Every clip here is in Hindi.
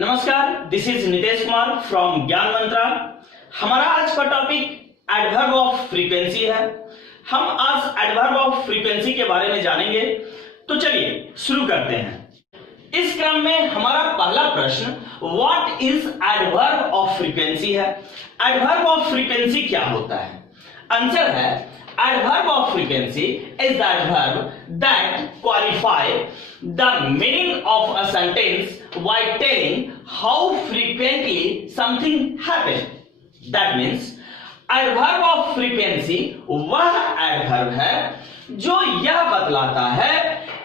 नमस्कार, this is Nitesh Kumar from ज्ञान मंत्रा। हमारा आज का टॉपिक एडवर्ब ऑफ फ्रीक्वेंसी है। हम आज एडवर्ब ऑफ फ्रीक्वेंसी के बारे में जानेंगे, तो चलिए शुरू करते हैं। इस क्रम में हमारा पहला प्रश्न what is adverb of frequency है। एडवर्ब ऑफ फ्रीक्वेंसी क्या होता है? आंसर है adverb of frequency is the adverb that qualify the meaning of a sentence while telling how frequently something happens. That means adverb of frequency वह adverb है जो यह बतलाता है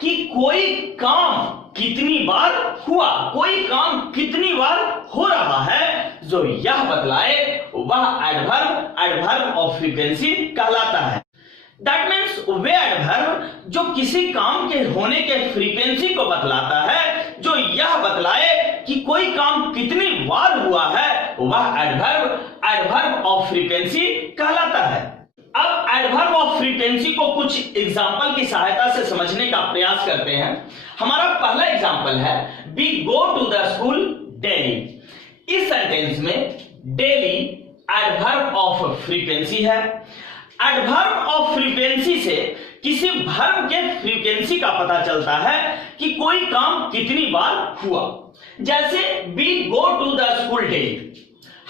कि कोई काम कितनी बार हुआ, कोई काम कितनी बार हो रहा है, जो यह बतलाए वह एडवर्ब ऑफ फ्रीक्वेंसी कहलाता है। दैट मीन्स वे एडवर्ब जो किसी काम के होने के फ्रीक्वेंसी को बतलाता है, जो यह बतलाए कि कोई काम कितनी बार हुआ है, वह एडवर्ब ऑफ फ्रीक्वेंसी कहलाता है। अब एडवर्ब ऑफ फ्रीक्वेंसी को कुछ एग्जांपल की सहायता से समझने का प्रयास करते हैं। हमारा पहला एग्जांपल है we go to the school daily. इस सेंटेंस में डेली एडवर्ब ऑफ फ्रीक्वेंसी है। एडवर्ब ऑफ फ्रीक्वेंसी से किसी वर्ब के फ्रीक्वेंसी का पता चलता है कि कोई काम कितनी बार हुआ। जैसे we go to the school daily,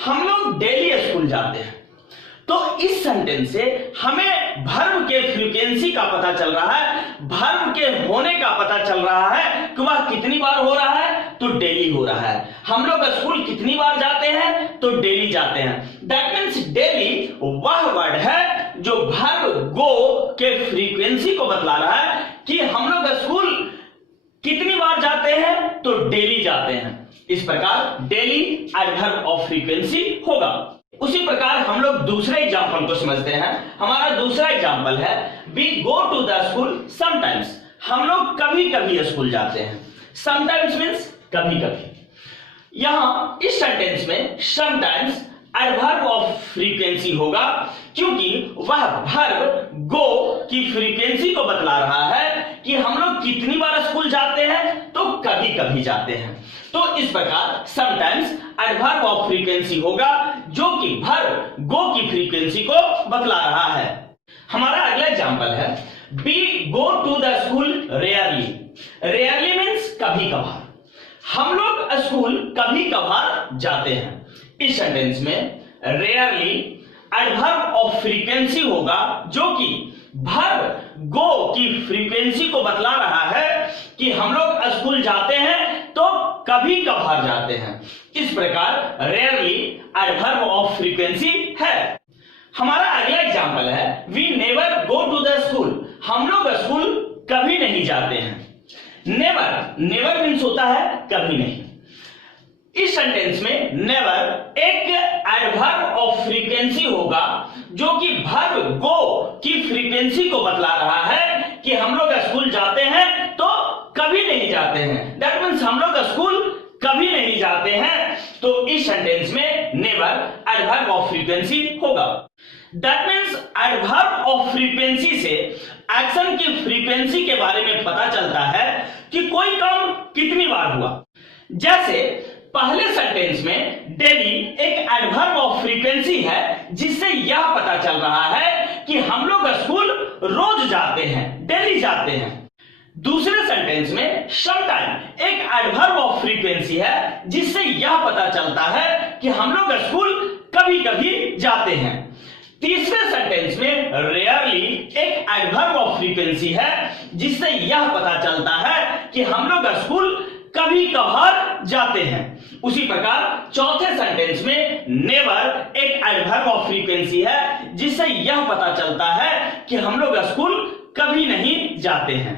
हम लोग डेली स्कूल जाते हैं, तो इस सेंटेंस से हमें वर्ब के फ्रीक्वेंसी का पता चल रहा है, वर्ब के होने का पता चल रहा है कि वह कितनी बार हो रहा है, तो डेली हो रहा है। हम लोग स्कूल कितनी बार जाते हैं, तो डेली जाते हैं। दैट मीन्स डेली वह वर्ड है जो वर्ब गो के फ्रीक्वेंसी को बतला रहा है कि हम लोग स्कूल कितनी बार जाते हैं, तो डेली जाते हैं। इस प्रकार डेली एडवर्ब ऑफ फ्रीक्वेंसी होगा। उसी प्रकार हम लोग दूसरे एग्जांपल को समझते हैं। हमारा दूसरा एग्जांपल है we go to the school sometimes. हम लोग कभी कभी स्कूल जाते हैं। समटाइम्स मीन्स कभी कभी। यहां इस सेंटेंस में समटाइम्स एडवर्ब ऑफ फ्रीक्वेंसी होगा, क्योंकि वह वर्ब गो की फ्रीक्वेंसी को बतला रहा है कि हम लोग कितनी बार स्कूल जाते हैं, तो कभी कभी जाते हैं। तो इस प्रकार समटाइम्स एडवर्ब ऑफ फ्रीक्वेंसी होगा जो कि वर्ब गो की फ्रीक्वेंसी को बतला रहा है। हमारा अगला एग्जांपल है we go to the school rarely. Rarely means कभी कभार। हम लोग स्कूल कभी कभार जाते हैं। इस सेंटेंस में रेयरली एडवर्ब ऑफ फ्रीक्वेंसी होगा जो कि वर्ब गो की फ्रीक्वेंसी को बतला रहा है कि हम लोग स्कूल जाते हैं, तो कभी कभार जाते हैं। इस प्रकार रेयरली एडवर्ब ऑफ फ्रीक्वेंसी है। हमारा अगला एग्जांपल है we never go to the school. हम लोग स्कूल कभी नहीं जाते हैं। नेवर मीन्स होता है कभी नहीं। इस सेंटेंस में नेवर एक एडवर्ब ऑफ फ्रीक्वेंसी होगा जो कि वर्ब गो की फ्रीक्वेंसी को बतला रहा है कि हम लोग स्कूल जाते हैं, तो कभी नहीं जाते हैं। दैट मीन्स हम लोग स्कूल कभी नहीं जाते हैं, तो इस सेंटेंस में नेवर एडवर्ब ऑफ फ्रीक्वेंसी होगा। That means adverb of frequency से एक्शन की फ्रीक्वेंसी के बारे में पता चलता है कि कोई काम कितनी बार हुआ। जैसे पहले सेंटेंस में डेली एक एडवर्ब ऑफ फ्रीक्वेंसी है, जिससे यह पता चल रहा है कि हम लोग स्कूल रोज जाते हैं, डेली जाते हैं। दूसरे सेंटेंस में समटाइम एक एडवर्ब ऑफ फ्रीक्वेंसी है, जिससे यह पता चलता है कि हम लोग स्कूल कभी कभी जाते हैं। तीसरे सेंटेंस में रेयरली एक एडवर्ब ऑफ फ्रीक्वेंसी है, जिससे यह पता चलता है कि हम लोग स्कूल कभी कभार जाते हैं। उसी प्रकार चौथे सेंटेंस में नेवर एक एडवर्ब ऑफ फ्रीक्वेंसी है, जिससे यह पता चलता है कि हम लोग स्कूल कभी नहीं जाते हैं।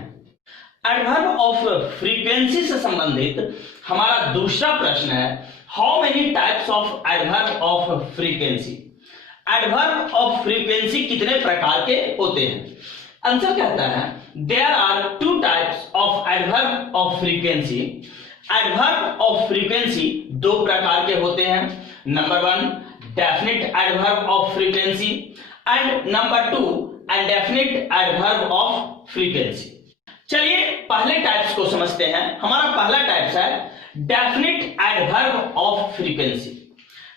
एडवर्ब ऑफ फ्रीक्वेंसी से संबंधित हमारा दूसरा प्रश्न है how many types of adverb of frequency. Adverb of frequency कितने प्रकार के होते हैं? आंसर कहता है there are two types of adverb of frequency. Adverb of frequency दो प्रकार के होते हैं। Number one definite adverb of frequency and number two indefinite adverb of frequency. चलिए पहले टाइप्स को समझते हैं। हमारा पहला टाइप्स है definite adverb of frequency.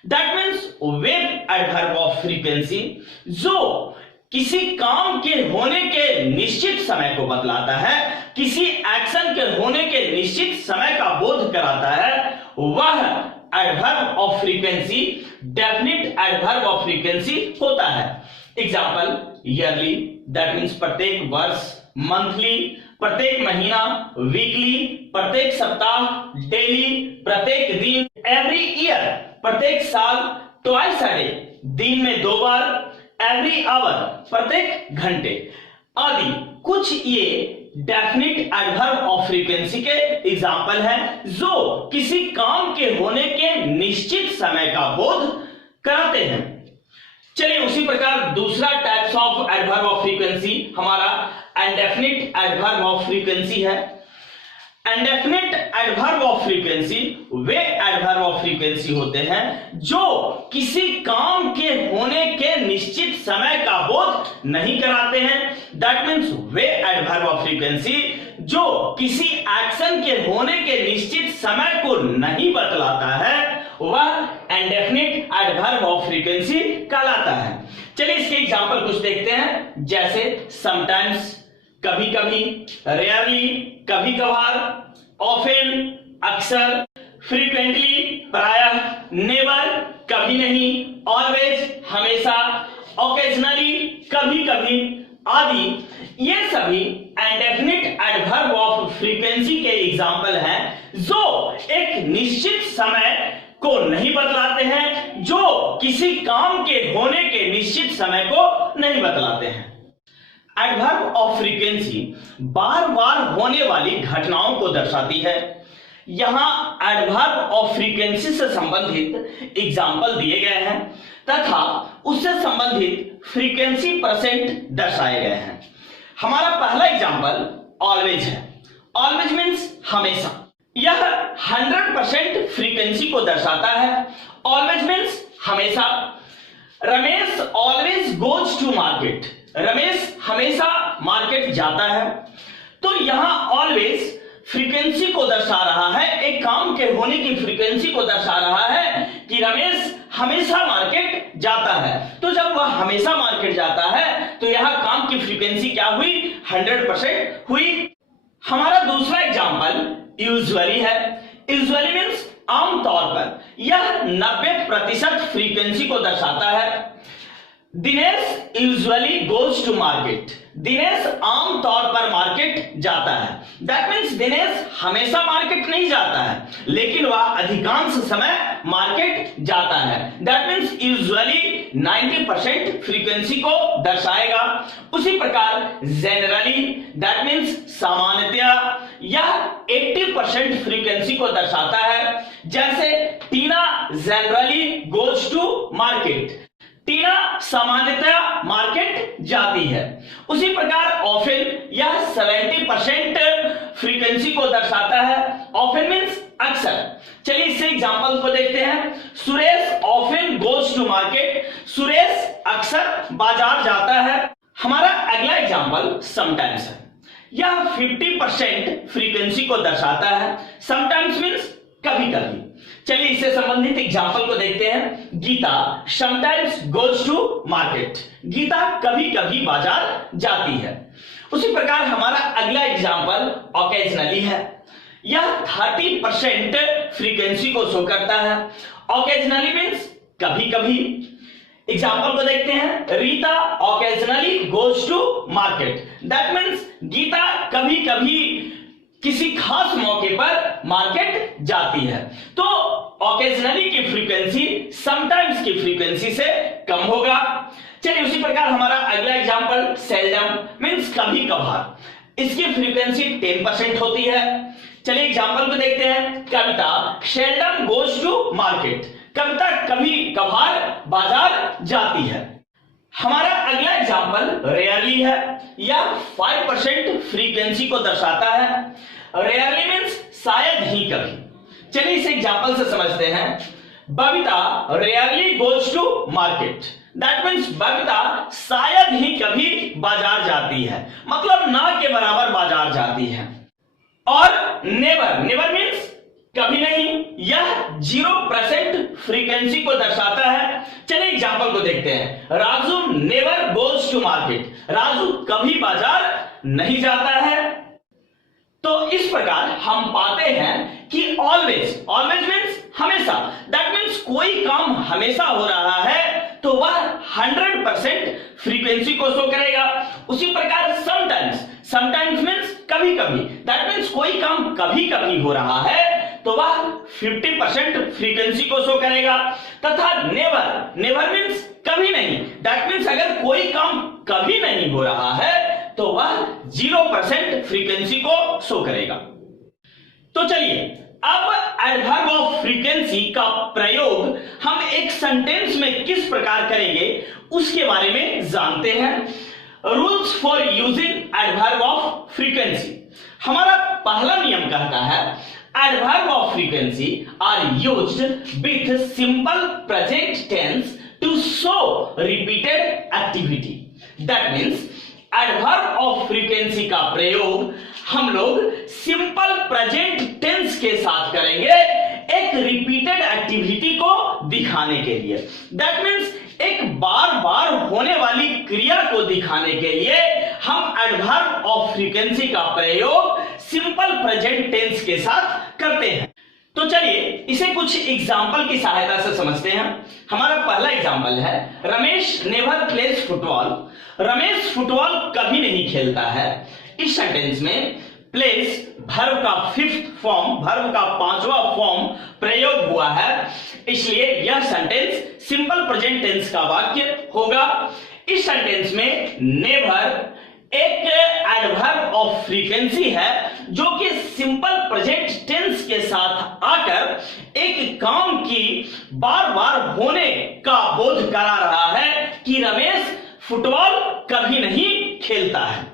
That means with adverb of frequency जो किसी काम के होने के निश्चित समय को बतलाता है, किसी एक्शन के होने के निश्चित समय का बोध कराता है, वह adverb of frequency definite adverb of frequency होता है. एग्जाम्पल ईयरली, दैट मीन्स प्रत्येक वर्ष, मंथली प्रत्येक महीना, वीकली प्रत्येक सप्ताह, डेली प्रत्येक दिन, एवरी ईयर प्रत्येक साल, ट्वाइस अ डे दिन में 2 बार, एवरी आवर प्रत्येक घंटे आदि कुछ ये डेफिनिट एडवर्ब ऑफ फ्रीक्वेंसी के एग्जाम्पल हैं जो किसी काम के होने के निश्चित समय का बोध कराते हैं. चलिए उसी प्रकार दूसरा types of adverb of frequency हमारा इंडेफिनिट एडवर्ब ऑफ फ्रीक्वेंसी है. Indefinite adverb of frequency way adverb of frequency होते हैं जो किसी काम के होने के निश्चित समय का बोध नहीं कराते हैं. That means way adverb of frequency जो किसी एक्शन के होने के निश्चित समय को नहीं बतलाता है, वह इंडेफिनिट एडवर्ब ऑफ फ्रीक्वेंसी कहलाता है. चलिए इसके एग्जांपल कुछ देखते हैं, जैसे समटाइम्स कभी कभी, रेयरली कभी कभार, ऑफन अक्सर, फ्रीक्वेंटली प्रायः, नेवर कभी नहीं, ऑलवेज हमेशा, ओकेजनली कभी कभी आदि ये सभी इंडेफिनिट एडवर्ब ऑफ फ्रीक्वेंसी के एग्जाम्पल हैं जो एक निश्चित समय को नहीं बतलाते हैं, जो किसी काम के होने के निश्चित समय को नहीं बतलाते हैं. एडवर्ब ऑफ फ्रीक्वेंसी बार बार होने वाली घटनाओं को दर्शाती है. यहां एडवर्ब ऑफ फ्रीक्वेंसी से संबंधित एग्जाम्पल दिए गए हैं तथा उससे संबंधित फ्रीक्वेंसी परसेंट दर्शाए गए हैं. हमारा पहला एग्जाम्पल ऑलवेज है. ऑलवेज मीन्स हमेशा. यह 100% फ्रीक्वेंसी को दर्शाता है. ऑलवेज मीन्स हमेशा. Ramesh always goes to market. Ramesh हमेशा मार्केट जाता है. तो यहां ऑलवेज फ्रीक्वेंसी को दर्शा रहा है, एक काम के होने की फ्रीक्वेंसी को दर्शा रहा है कि रमेश हमेशा मार्केट जाता है. तो जब वह हमेशा मार्केट जाता है तो यहां काम की फ्रीक्वेंसी क्या हुई? 100% हुई. हमारा दूसरा एग्जांपल यूजुअली है. यूजुअली मीन्स आमतौर पर. यह 90% फ्रीक्वेंसी को दर्शाता है. Dinesh usually goes to market. Dinesh आमतौर पर मार्केट जाता है. दैट मीन्स दिनेश हमेशा मार्केट नहीं जाता है, लेकिन वह अधिकांश समय मार्केट जाता है. दैट मीन्स यूजुअली 90% फ्रीक्वेंसी को दर्शाएगा. उसी प्रकार जेनरली, दैट मीन्स सामान्यतया, यह 80% फ्रीक्वेंसी को दर्शाता है. जैसे टीना जेनरली गोज टू मार्केट. टीना सामान्यतः मार्केट जाती है. उसी प्रकार ऑफन, यह 70% फ्रीक्वेंसी को दर्शाता है. ऑफन मीन्स अक्सर. चलिए इससे एग्जांपल को देखते हैं. Suresh often goes to market. Suresh अक्सर बाजार जाता है. हमारा अगला एग्जांपल समटाइम्स है. यह 50% फ्रीक्वेंसी को दर्शाता है. समटाइम्स मीन्स कभी कभी. चलिए इससे संबंधित एग्जांपल को देखते हैं. Geeta sometimes goes to market. Geeta कभी कभी बाजार जाती है. उसी प्रकार हमारा अगला एग्जांपल ओकेजनली है. यह 30% फ्रीक्वेंसी को शो करता है. ओकेजनली मीन्स कभी कभी. एग्जांपल को देखते हैं. Rita occasionally goes to market. That means Geeta कभी कभी किसी खास मौके पर मार्केट जाती है. तो ओकेजनली की फ्रीक्वेंसी समटाइम्स की फ्रीक्वेंसी से कम होगा. चलिए उसी प्रकार हमारा अगला एग्जांपल सेल्डम मीन्स कभी कभार. इसकी फ्रीक्वेंसी 10% होती है. चलिए एग्जांपल को देखते हैं. कविता सेल्डम गोज टू मार्केट. कविता कभी कभार बाजार जाती है. हमारा अगला एग्जांपल रेयरली है. यह 5% फ्रीक्वेंसी को दर्शाता है. रेयरली मीन्स शायद ही कभी. चलिए इस एग्जांपल से समझते हैं. Babita rarely goes to market. That means Babita शायद ही कभी बाजार जाती है, मतलब ना के बराबर बाजार जाती है. और नेवर, नेवर मीन्स कभी नहीं, यह 0% फ्रीक्वेंसी को दर्शाता है। चलिए एग्जांपल को देखते हैं। Raju never goes to market, Raju कभी बाजार नहीं जाता है। तो इस प्रकार हम पाते हैं कि ऑलवेज, ऑलवेज मीन्स हमेशा, दैट मीन्स कोई काम हमेशा हो रहा है तो वह 100% फ्रीक्वेंसी को शो करेगा। उसी प्रकार समटाइम्स, समटाइम्स मीन्स कभी कभी, दैट मीन्स कोई काम कभी कभी हो रहा है तो वह 50% फ्रीक्वेंसी को शो करेगा। तथा नेवर, नेवर मीन्स कभी नहीं, दैट मीन्स अगर कोई काम कभी नहीं हो रहा है तो वह 0% फ्रीक्वेंसी को शो करेगा। तो चलिए अब एडवर्ब ऑफ फ्रीक्वेंसी का प्रयोग हम एक सेंटेंस में किस प्रकार करेंगे उसके बारे में जानते हैं। Rules for using adverb of frequency. हमारा पहला नियम कहता है adverb of frequency are used with simple present tense to show repeated activity. That means adverb of frequency का प्रयोग हम लोग सिंपल प्रेजेंट टेंस के साथ करेंगे एक रिपीटेड एक्टिविटी को दिखाने के लिए। दैट मीन्स एक बार बार होने वाली क्रिया को दिखाने के लिए हम एडवर्ब ऑफ फ्रीक्वेंसी का प्रयोग सिंपल प्रेजेंट टेंस के साथ करते हैं। तो चलिए इसे कुछ एग्जाम्पल की सहायता से समझते हैं। हमारा पहला एग्जाम्पल है Ramesh never plays football. Ramesh football कभी नहीं खेलता है। इस सेंटेंस में प्लेस वर्ब का 5th फॉर्म, वर्ब का 5वां फॉर्म प्रयोग हुआ है, इसलिए यह सेंटेंस सिंपल प्रेजेंट टेंस का वाक्य होगा। इस सेंटेंस में नेवर एक एडवर्ब ऑफ फ्रीक्वेंसी है जो कि सिंपल प्रेजेंट टेंस के साथ आकर एक काम की बार बार होने का बोध करा रहा है कि रमेश फुटबॉल कभी नहीं खेलता है।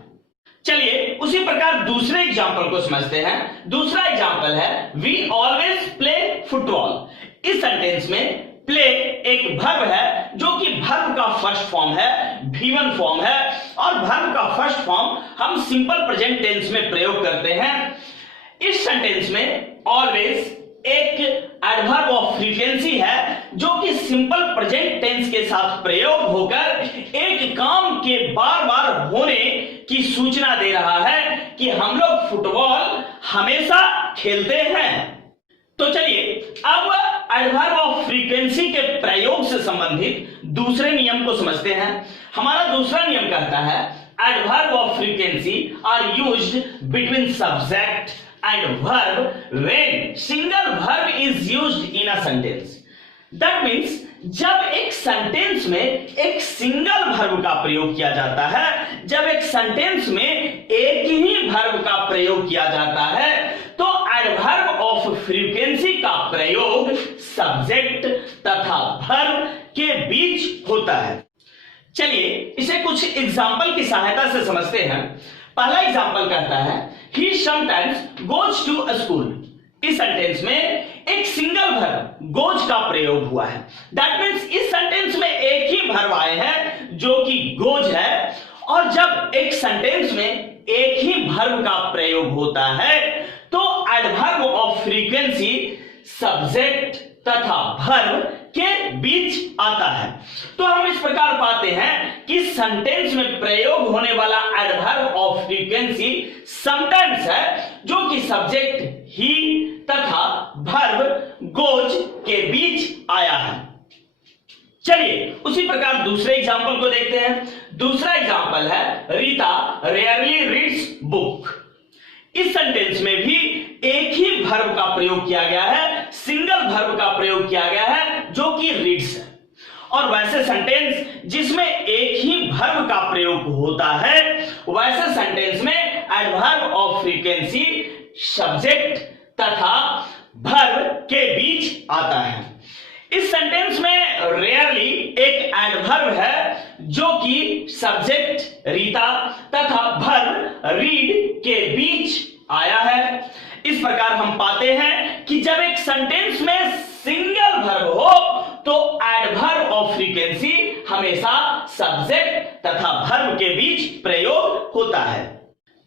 चलिए उसी प्रकार दूसरे एग्जाम्पल को समझते हैं। दूसरा एग्जाम्पल है वी ऑलवेज प्ले फुटबॉल। इस सेंटेंस में प्ले एक वर्ब है जो कि वर्ब का फर्स्ट फॉर्म है, V1 फॉर्म है, और वर्ब का फर्स्ट फॉर्म हम सिंपल प्रेजेंट टेंस में प्रयोग करते हैं। इस सेंटेंस में ऑलवेज एक एडवर्ब ऑफ फ्रीक्वेंसी है जो कि सिंपल प्रेजेंट टेंस के साथ प्रयोग होकर एक काम के बार बार होने की सूचना दे रहा है कि हम लोग फुटबॉल हमेशा खेलते हैं। तो चलिए अब एडवर्ब ऑफ फ्रीक्वेंसी के प्रयोग से संबंधित दूसरे नियम को समझते हैं। हमारा दूसरा नियम कहता है adverb of frequency are used between subject and verb when single verb is used in a sentence. That means जब एक सेंटेंस में एक सिंगल वर्ब का प्रयोग किया जाता है, जब एक सेंटेंस में एक ही वर्ब का प्रयोग किया जाता है तो एडवर्ब ऑफ फ्रीक्वेंसी का प्रयोग सब्जेक्ट तथा वर्ब के बीच होता है। चलिए इसे कुछ एग्जाम्पल की सहायता से समझते हैं। पहला एग्जाम्पल कहता है he sometimes goes to a school। इस सेंटेंस में एक सिंगल वर्ब गोज का प्रयोग हुआ है। दैट मीन्स इस सेंटेंस में एक ही वर्ब आए हैं जो कि गोज है, और जब एक सेंटेंस में एक ही वर्ब का प्रयोग होता है तो एडवर्ब ऑफ फ्रीक्वेंसी सब्जेक्ट तथा वर्ब के बीच आता है। तो हम इस प्रकार पाते हैं कि सेंटेंस में प्रयोग होने वाला एडवर्ब ऑफ फ्रीक्वेंसी समटाइम्स है जो कि सब्जेक्ट ही तथा वर्ब गोज के बीच आया है। चलिए उसी प्रकार दूसरे एग्जाम्पल को देखते हैं। दूसरा एग्जाम्पल है रीता रेयरली रीड्स बुक। इस सेंटेंस में भी एक ही वर्ब का प्रयोग किया गया है, सिंगल वर्ब का प्रयोग किया गया है जो कि रीड्स है। और वैसे सेंटेंस जिसमें एक ही वर्ब का प्रयोग होता है वैसे सेंटेंस में एडवर्ब ऑफ फ्रीक्वेंसी सब्जेक्ट तथा वर्ब के बीच आता है। इस सेंटेंस में रेयरली एक एडवर्ब है जो कि सब्जेक्ट रीता तथा वर्ब रीड के बीच आया है। इस प्रकार हम पाते हैं कि जब एक सेंटेंस में सिंगल वर्ब हो तो एडवर्ब ऑफ फ्रीक्वेंसी हमेशा सब्जेक्ट तथा वर्ब के बीच प्रयोग होता है।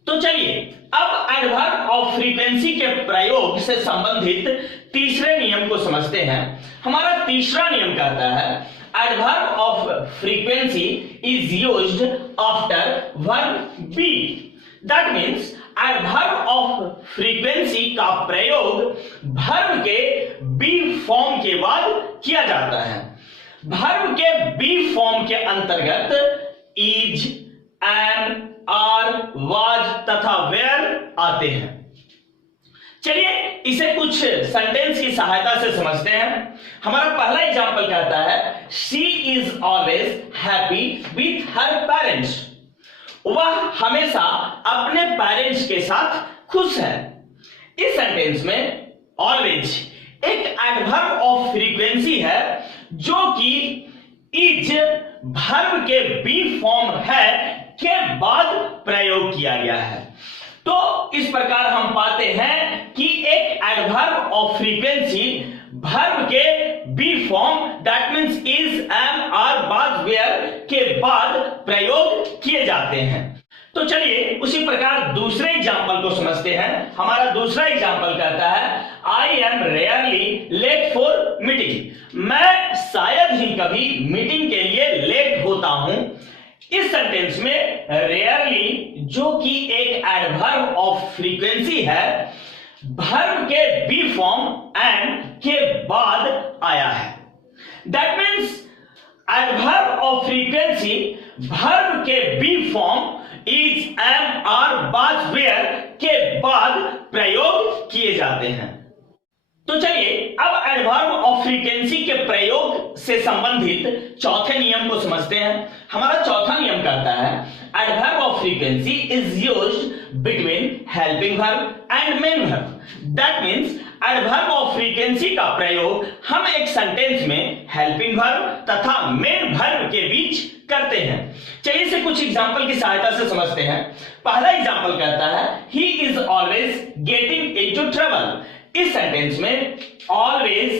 तो चलिए अब एडवर्ब ऑफ फ्रीक्वेंसी के प्रयोग से संबंधित तीसरे नियम को समझते हैं। हमारा तीसरा नियम कहता है adverb of frequency is used after verb B. That means adverb of frequency का प्रयोग वर्ब के बी फॉर्म के बाद किया जाता है। वर्ब के बी फॉर्म के अंतर्गत इज, एन, आर, वाज तथा वेयर आते हैं। चलिए इसे कुछ सेंटेंस की सहायता से समझते हैं। हमारा पहला एग्जांपल कहता है she is always happy with her parents. वह हमेशा अपने पेरेंट्स के साथ खुश है। इस सेंटेंस में ऑलवेज एक एडवर्ब ऑफ फ्रीक्वेंसी है जो कि इज वर्ब के बी फॉर्म है के बाद प्रयोग किया गया है। तो इस प्रकार हम पाते हैं कि एक एडवर्ब ऑफ फ्रीक्वेंसी वर्ब के be form that means is, am, are, was, were के बाद प्रयोग किए जाते हैं। तो चलिए उसी प्रकार दूसरे एग्जांपल को समझते हैं। हमारा दूसरा एग्जांपल कहता है I am rarely late for meeting. मैं शायद ही कभी मीटिंग के लिए लेट होता हूं। इस सेंटेंस में रेयरली जो कि एक एडवर्ब ऑफ फ्रीक्वेंसी है वर्ब के बी फॉर्म एंड के बाद आया है। That means adverb of frequency verb के be form is, am, are, was, were के बाद प्रयोग किए जाते हैं। तो चलिए अब एडवर्ब ऑफ फ्रीक्वेंसी के प्रयोग से संबंधित चौथे नियम को समझते हैं। हमारा चौथा नियम कहता है adverb of frequency is used between helping verb and main verb. That means adverb of frequency का प्रयोग हम एक सेंटेंस में हेल्पिंग वर्ब तथा मेन वर्ब के बीच करते हैं। चलिए इसे कुछ एग्जांपल की सहायता से समझते हैं। पहला एग्जांपल कहता है he is always getting into trouble. इस सेंटेंस में ऑलवेज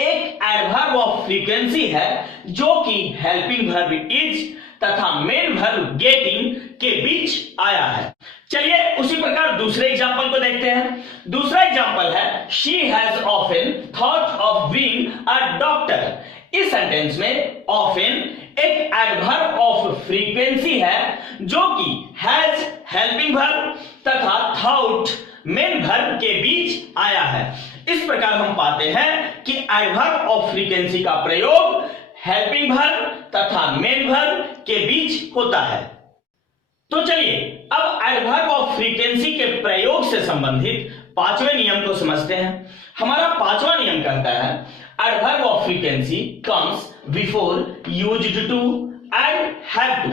एक एडवर्ब ऑफ फ्रीक्वेंसी है जो कि हेल्पिंग वर्ब इज तथा मेन वर्ब गेटिंग के बीच आया है। चलिए उसी प्रकार दूसरे एग्जांपल को देखते हैं। दूसरा एग्जांपल है she has often thought of being a doctor. इस सेंटेंस में ऑफन एक एडवर्ब ऑफ फ्रीक्वेंसी है जो कि हैज हेल्पिंग वर्ब तथा थॉट मेन वर्ब के बीच आया है। इस प्रकार हम पाते हैं कि एडवर्ब ऑफ फ्रीक्वेंसी का प्रयोग हेल्पिंग वर्ब तथा मेन वर्ब के बीच होता है। तो चलिए अब एडवर्ब ऑफ फ्रीक्वेंसी के प्रयोग से संबंधित पांचवें नियम को समझते हैं। हमारा पांचवा नियम कहता है adverb of frequency comes before used to and have to.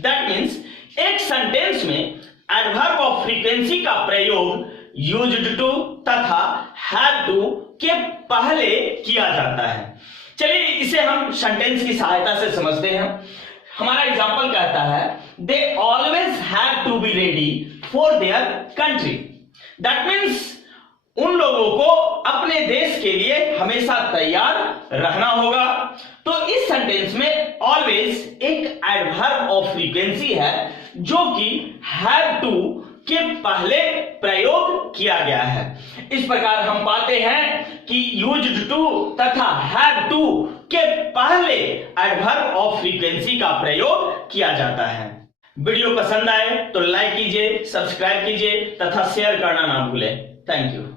That means एक सेंटेंस में एडवर्ब ऑफ फ्रीक्वेंसी का प्रयोग यूज्ड टू तथा हैव टू के पहले किया जाता है। चलिए इसे हम सेंटेंस की सहायता से समझते हैं। हमारा एग्जांपल कहता है they always have to be ready for their country. That means उन लोगों को अपने देश के लिए हमेशा तैयार रहना होगा। तो इस सेंटेंस में ऑलवेज एक एडवर्ब ऑफ फ्रीक्वेंसी है जो कि हैव टू के पहले प्रयोग किया गया है। इस प्रकार हम पाते हैं कि यूज्ड टू तथा हैव टू के पहले एडवर्ब ऑफ फ्रीक्वेंसी का प्रयोग किया जाता है। वीडियो पसंद आए तो लाइक कीजिए, सब्सक्राइब कीजिए तथा शेयर करना ना भूलें। Thank you.